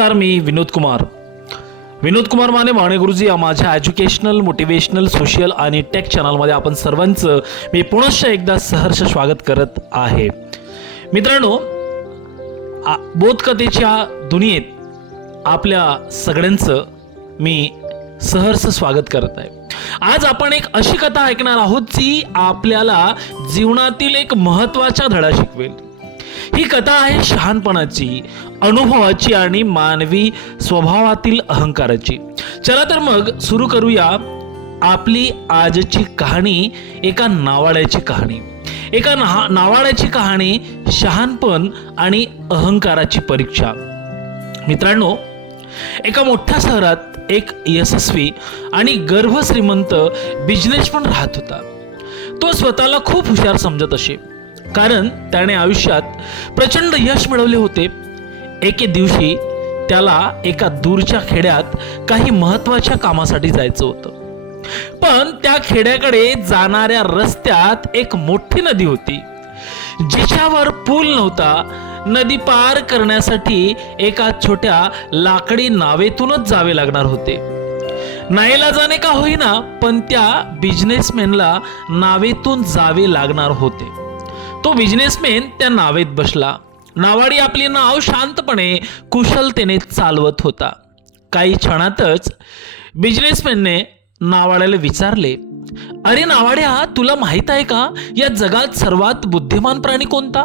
नमस्कार मी विनोद कुमार. विनोद कुमार माने माने गुरुजी या माझ्या एज्युकेशनल मोटिवेशनल सोशल आणि टेक चॅनलमध्ये आपण सर्वांचं मी पुनश्च एकदा सहर्ष स्वागत करत आहे. मित्रांनो बोधकथेच्या दुनियेत आपल्या सगळ्यांचं मी सहर्ष स्वागत करत आहे. आज आपण एक अशी कथा ऐकणार आहोत जी आपल्याला जीवनातील एक महत्त्वाचा धडा शिकवेल. ही कथा आहे शहाणपणाची अनुभवाची आणि मानवी स्वभावातील अहंकाराची. चला तर मग सुरू करूया आपली आजची कहाणी एका नावाड्याची कहाणी. एका ना नावाड्याची कहाणी शहाणपण आणि अहंकाराची परीक्षा. मित्रांनो एका मोठ्या शहरात एक यशस्वी आणि गर्भश्रीमंत बिझनेसमन राहत होता. तो स्वतःला खूप हुशार समजत असे. कारण त्याने आयुष्यात प्रचंड यश मिळवले होते. एके दिवशी त्याला एका दूरच्या खेड्यात काही महत्त्वाच्या कामासाठी जायचं होतं. पण त्या खेड्याकडे जाणाऱ्या रस्त्यात एक मोठी नदी होती. जिच्यावर पूल नव्हता नदी पार करण्यासाठी एका छोट्या लाकडी नावेतूनच जावे लागणार होते. नाईला जाणे का होईना पण त्या बिझनेसमॅनला नावेतून जावे लागणार होते. तो बिझनेसमॅन त्या नावेत बसला. नावाडी आपले नाव शांतपणे कुशलतेने चालवत होता. काही क्षणातच बिझनेसमॅनने नावाड्याला विचारले अरे नावाड्या तुला माहीत आहे का या जगात सर्वात बुद्धिमान प्राणी कोणता?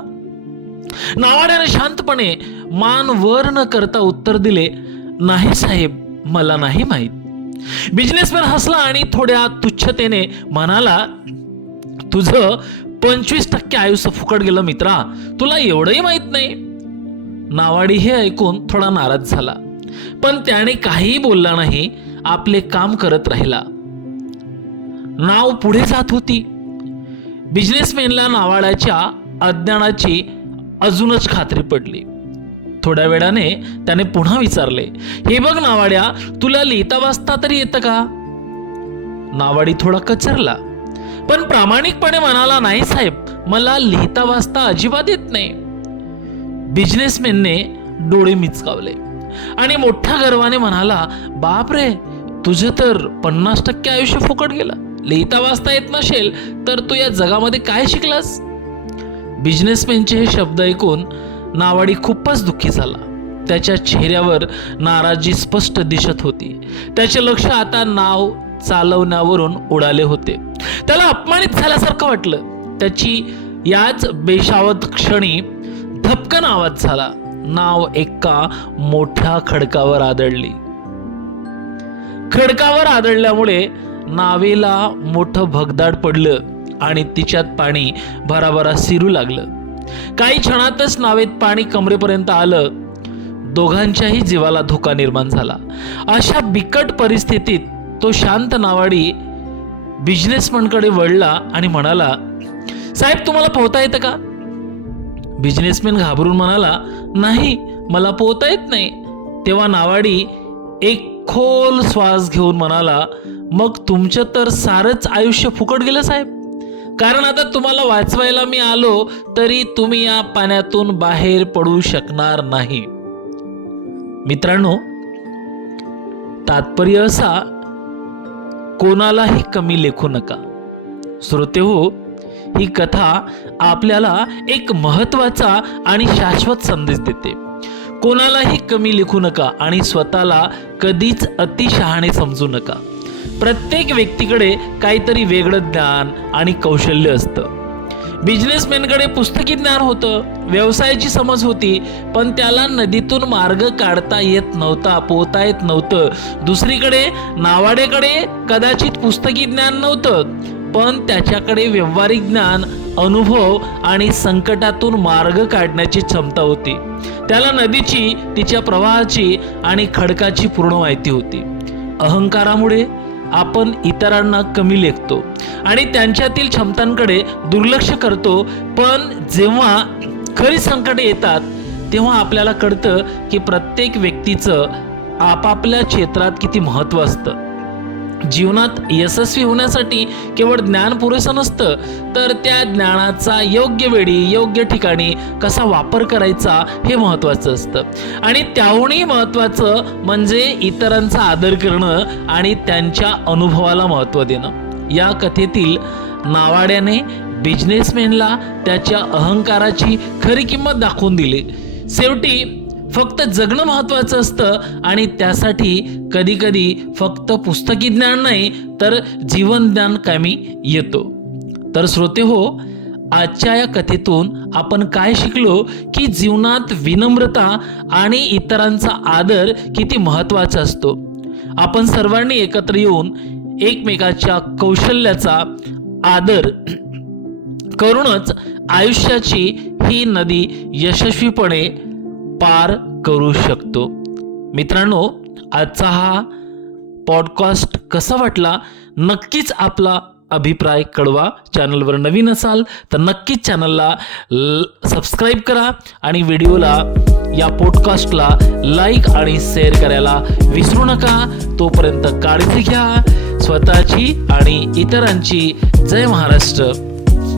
नावाड्याने शांतपणे मान वर न करता उत्तर दिले नाही साहेब मला नाही माहीत. बिझनेसमॅन हसला आणि थोड्या तुच्छतेने म्हणाला तुझं पंचवीस टक्के आयुष्य फुकट गेलं मित्रा. तुला एवढंही माहीत नाही. नावाडी हे ऐकून थोडा नाराज झाला. पण त्याने काहीही बोलला नाही आपले काम करत राहिला. नाव पुढे जात होती. बिझनेसमॅनला नावाड्याच्या अज्ञानाची अजूनच खात्री पडली. थोड्या वेळाने त्याने पुन्हा विचारले हे बघ नावाड्या तुला लिहिता वाचता तरी येतं का? नावाडी थोडा कचरला. पण प्रामाणिकपणे म्हणाला नाही साहेब मला लिहिता वाचता अजिबात येत नाही. बिझनेसमॅनने डोळे मिचकावले आणि मोठ्या गर्वाने म्हणाला बाप रे तुझं तर पन्नास टक्के आयुष्य फुकट गेलं. लिहिता वाचता येत नसेल तर तू या जगामध्ये काय शिकलास? बिझनेसमॅनचे हे शब्द ऐकून नावाडी खूपच दुःखी झाला. त्याच्या चेहऱ्यावर नाराजी स्पष्ट दिसत होती. त्याचे लक्ष आता नाव चालवण्यावरून उडाले होते. त्याला अपमानित झाल्यासारखं वाटलं. त्याची याच बेशावत क्षणी धपकन आवाज झाला. नाव एका मोठ्या खडकावर आदळली. खडकावर आदळल्यामुळे नावेला मोठं भगदाड पडलं आणि तिच्यात पाणी भराभरा सिरू लागलं. काही क्षणातच नावेत पाणी कमरेपर्यंत आलं. दोघांच्याही जीवाला धोका निर्माण झाला. अशा बिकट परिस्थितीत तो शांत नावाडी बिझनेसमॅनकडे वळला आणि म्हणाला साहेब तुम्हाला पोहता येतं का? बिझनेसमॅन घाबरून म्हणाला नाही मला पोहता येत नाही. तेव्हा नावाडी एक खोल श्वास घेऊन म्हणाला मग तुमचं तर सारंच आयुष्य फुकट गेलं साहेब. कारण आता तुम्हाला वाचवायला मी आलो तरी तुम्ही या पाण्यातून बाहेर पडू शकणार नाही. मित्रांनो तात्पर्य असा कोणालाही कमी लेखू नका. श्रोते हो ही कथा आपल्याला एक महत्त्वाचा आणि शाश्वत संदेश देते. कोणालाही कमी लेखू नका आणि स्वतःला कधीच अतिशहाणे समजू नका. प्रत्येक व्यक्तीकडे काहीतरी वेगळं ज्ञान आणि कौशल्य असतं. बिझनेसमॅनकडे पुस्तकी ज्ञान होतं. व्यवसायाची समज होती पण त्याला नदीतून मार्ग काढता येत नव्हता पोहता येत नव्हतं. दुसरीकडे नावाडेकडे कदाचित पुस्तकी ज्ञान नव्हतं पण त्याच्याकडे व्यावहारिक ज्ञान अनुभव आणि संकटातून मार्ग काढण्याची क्षमता होती. त्याला नदीची तिच्या प्रवाहाची आणि खडकाची पूर्ण माहिती होती. अहंकारामुळे आपण इतरांना कमी लेखतो आणि त्यांच्यातील क्षमतांकडे दुर्लक्ष करतो पण जेव्हा खरी संकटे येतात तेव्हा आपल्याला कळतं की प्रत्येक व्यक्तीचं आपापल्या क्षेत्रात किती महत्त्व असतं. जीवनात यशस्वी होण्यासाठी केवळ ज्ञान पुरेसं नसतं तर त्या ज्ञानाचा योग्य वेळी योग्य ठिकाणी कसा वापर करायचा हे महत्त्वाचं असतं. आणि त्याहूनही महत्त्वाचं म्हणजे इतरांचा आदर करणं आणि त्यांच्या अनुभवाला महत्त्व देणं. या कथेतील नावाड्याने बिझनेसमॅनला त्याच्या अहंकाराची खरी किंमत दाखवून दिली. शेवटी फक्त जगणं महत्त्वाचं असतं आणि त्यासाठी कधीकधी फक्त पुस्तकी ज्ञान नाही तर जीवन ज्ञान कामी येतो. तर श्रोते हो आजच्या या कथेतून आपण काय शिकलो की जीवनात विनम्रता आणि इतरांचा आदर किती महत्त्वाचा असतो? आपण सर्वांनी एकत्र येऊन एकमेकाच्या कौशल्याचा आदर करूनच आयुष्याची ही नदी यशस्वीपणे पार करू शकतो. मित्रांनो आजचा हा पॉडकास्ट कसा वाटला? नक्कीच आपला अभिप्राय कळवा. चॅनलवर नवीन असाल तर नक्कीच चॅनलला सबस्क्राईब करा आणि व्हिडिओला या पॉडकास्टला लाईक आणि शेअर करायला विसरू नका. तोपर्यंत काळजी घ्या. स्वतःची आणि इतरांची. जय महाराष्ट्र.